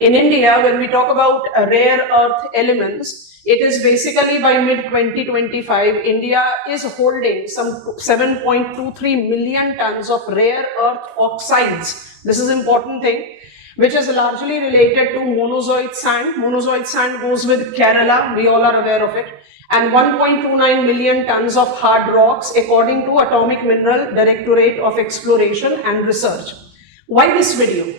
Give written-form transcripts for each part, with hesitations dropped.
In India, when we talk about rare earth elements, it is basically by mid-2025, India is holding some 7.23 million tons of rare earth oxides. This is an important thing, which is largely related to monozoic sand. Monozoic sand goes with Kerala, we all are aware of it, and 1.29 million tons of hard rocks according to Atomic Mineral Directorate of Exploration and Research. Why this video?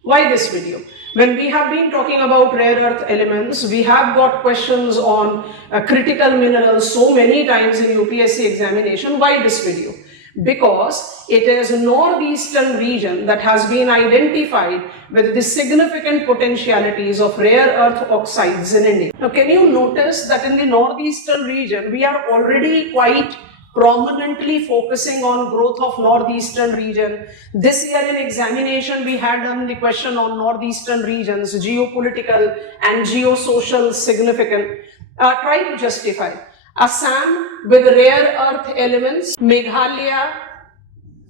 Why this video? When we have been talking about rare earth elements, we have got questions on critical minerals so many times in UPSC examination. Why this video? Because it is northeastern region that has been identified with the significant potentialities of rare earth oxides in India. Now, can you notice that in the northeastern region, we are already quite prominently focusing on growth of northeastern region. This year in examination, we had done the question on northeastern regions, geopolitical and geosocial significance. Try to justify. Assam with rare earth elements, Meghalaya,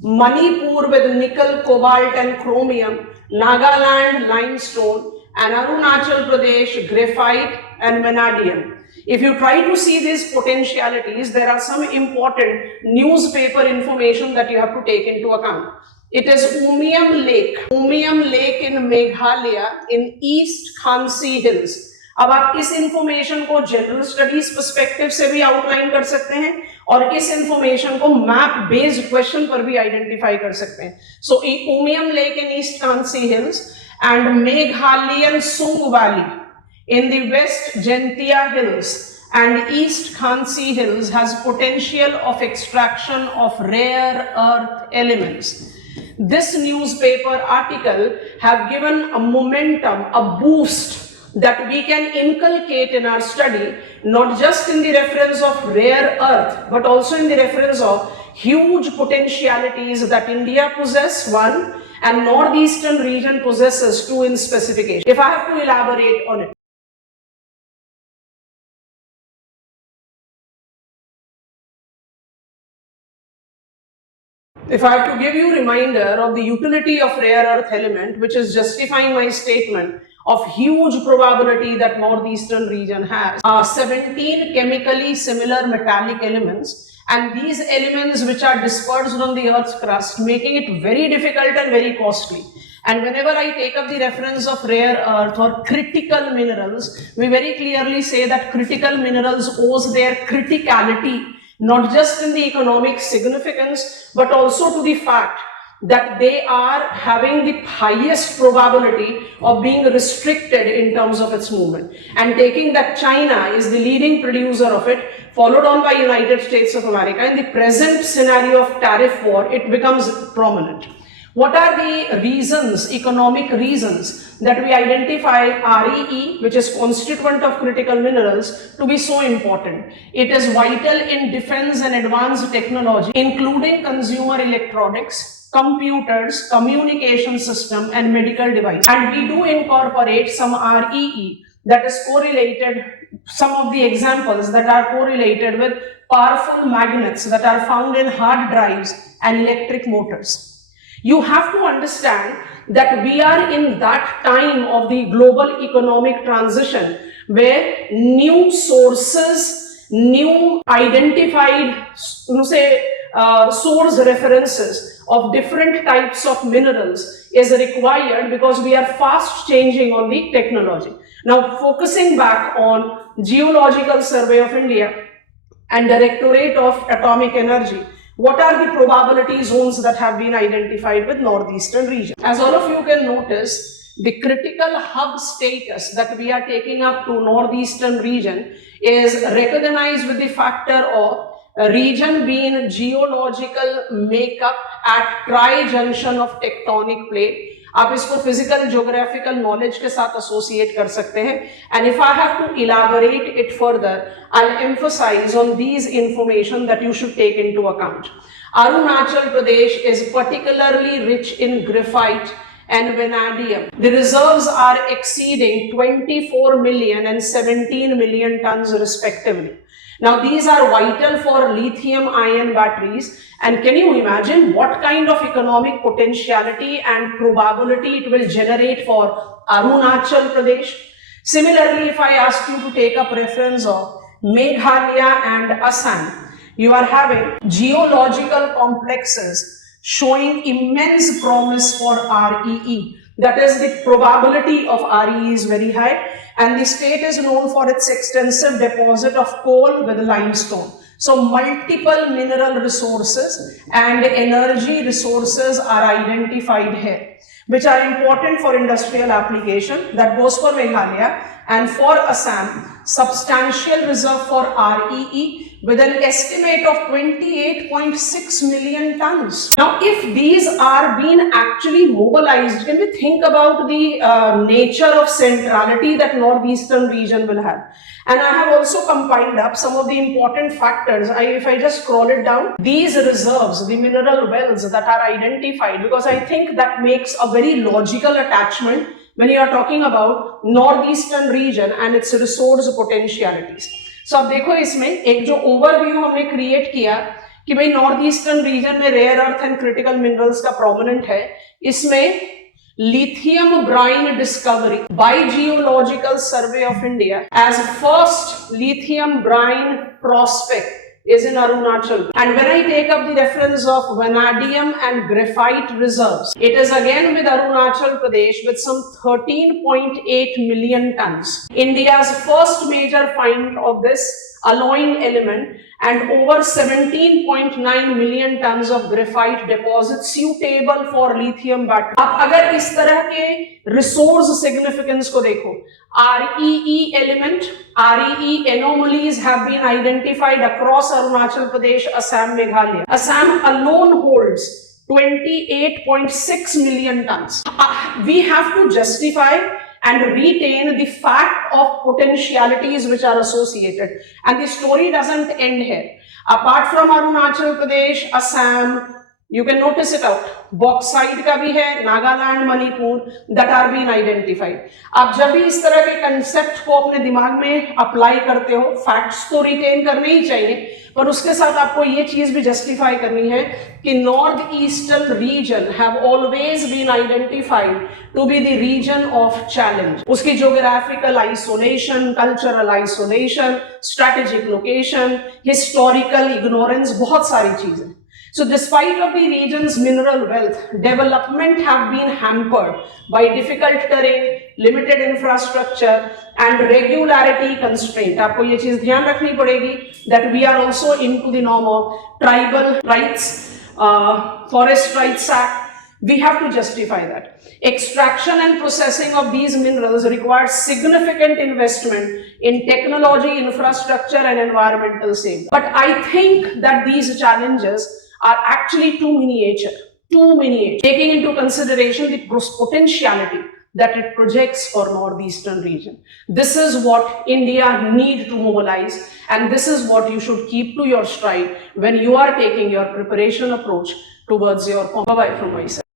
Manipur with nickel, cobalt and chromium, Nagaland limestone, and Arunachal Pradesh graphite and vanadium. If you try to see these potentialities, there are some important newspaper information that you have to take into account. It is Umiam Lake in Meghalaya in East Khamsi Hills. अब आप इस information को general studies perspective से भी outline कर सकते हैं और इस इंफॉर्मेशन को मैप बेस्ड क्वेश्चन पर भी आइडेंटिफाई कर सकते हैं. So Umiam lake in East Khasi Hills and Meghalayan Sung valley in the West Gentia Hills and East Khansi Hills has potential of extraction of rare earth elements. This newspaper article have given a momentum, a boost that we can inculcate in our study, not just in the reference of rare earth, but also in the reference of huge potentialities that India possesses, one, and northeastern region possesses, two in specification. If I have to elaborate on it, if I have to give you a reminder of the utility of rare earth element, which is justifying my statement of huge probability that northeastern region has 17 chemically similar metallic elements, and these elements which are dispersed on the earth's crust, making it very difficult and very costly. And whenever I take up the reference of rare earth or critical minerals, we very clearly say that critical minerals owes their criticality not just in the economic significance, but also to the fact that they are having the highest probability of being restricted in terms of its movement. And taking that China is the leading producer of it, followed on by United States of America, in the present scenario of tariff war, it becomes prominent. What are the reasons, economic reasons, that we identify REE, which is constituent of critical minerals, to be so important? It is vital in defense and advanced technology, including consumer electronics, computers, communication system, and medical devices. And we do incorporate some REE that is correlated, some of the examples that are correlated with powerful magnets that are found in hard drives and electric motors. You have to understand that we are in that time of the global economic transition where new sources, new identified, source references of different types of minerals is required because we are fast changing on the technology. Now, focusing back on Geological Survey of India and Directorate of Atomic Energy, what are the probability zones that have been identified with northeastern region? As all of you can notice, the critical hub status that we are taking up to northeastern region is recognized with the factor of a region being geological makeup at tri-junction of tectonic plate. आप इसको physical geographical knowledge के साथ associate कर सकते हैं. And if I have to elaborate it further, I will emphasize on these information that you should take into account. Arunachal Pradesh is particularly rich in graphite and vanadium. The reserves are exceeding 24 million and 17 million tons respectively. Now, these are vital for lithium ion batteries. And can you imagine what kind of economic potentiality and probability it will generate for Arunachal Pradesh? Similarly, if I ask you to take up reference of Meghalaya and Assam, you are having geological complexes showing immense promise for REE. That is, the probability of REE is very high, and the state is known for its extensive deposit of coal with limestone. So multiple mineral resources and energy resources are identified here, which are important for industrial application. That goes for Meghalaya. And for Assam, substantial reserve for REE with an estimate of 28.6 million tons. Now, if these are being actually mobilized, can we think about the nature of centrality that northeastern region will have? And I have also compiled up some of the important factors. If I just scroll it down, these reserves, the mineral wells that are identified, because I think that makes a very logical attachment when you are talking about northeastern region and its resource potentialities. So अब देखो इसमें एक जो overview हमने create किया कि भाई north eastern region में rare earth and critical minerals का प्रोमिनेंट है, इसमें lithium brine discovery by Geological Survey of India as first lithium brine prospect is in Arunachal. And when I take up the reference of vanadium and graphite reserves, it is again with Arunachal Pradesh with some 13.8 million tons. India's first major find of this alloying element and over 17.9 million tons of graphite deposits suitable for lithium battery. अब अगर इस तरह के resource significance को देखो, REE element, REE anomalies have been identified across Arunachal Pradesh, Assam, Meghalaya. Assam alone holds 28.6 million tons. We have to justify and retain the fact of potentialities which are associated. And the story doesn't end here. Apart from Arunachal Pradesh, Assam, you can notice it out. Bauxite का भी है, Nagaland, Manipur, that are being identified. आप जब भी इस तरह के concept को अपने दिमाग में अप्लाई करते हो, फैक्ट्स तो रिटेन करने ही चाहिए, पर उसके साथ आपको ये चीज भी जस्टिफाई करनी है कि North eastern region have always been identified to be the region of challenge. उसकी geographical isolation, cultural isolation, strategic location, historical ignorance, बहुत सारी चीजें. So despite of the region's mineral wealth, development have been hampered by difficult terrain, limited infrastructure and regularity constraint. आपको ये चीज ध्यान रखनी पड़ेगी that we are also into the norm of tribal rights, Forest Rights Act. We have to justify that. Extraction and processing of these minerals requires significant investment in technology, infrastructure and environmental safety. But I think that these challenges are actually too miniature, taking into consideration the potentiality that it projects for northeastern region. This is what India need to mobilize, and this is what you should keep to your stride when you are taking your preparation approach towards your bye-bye from my side.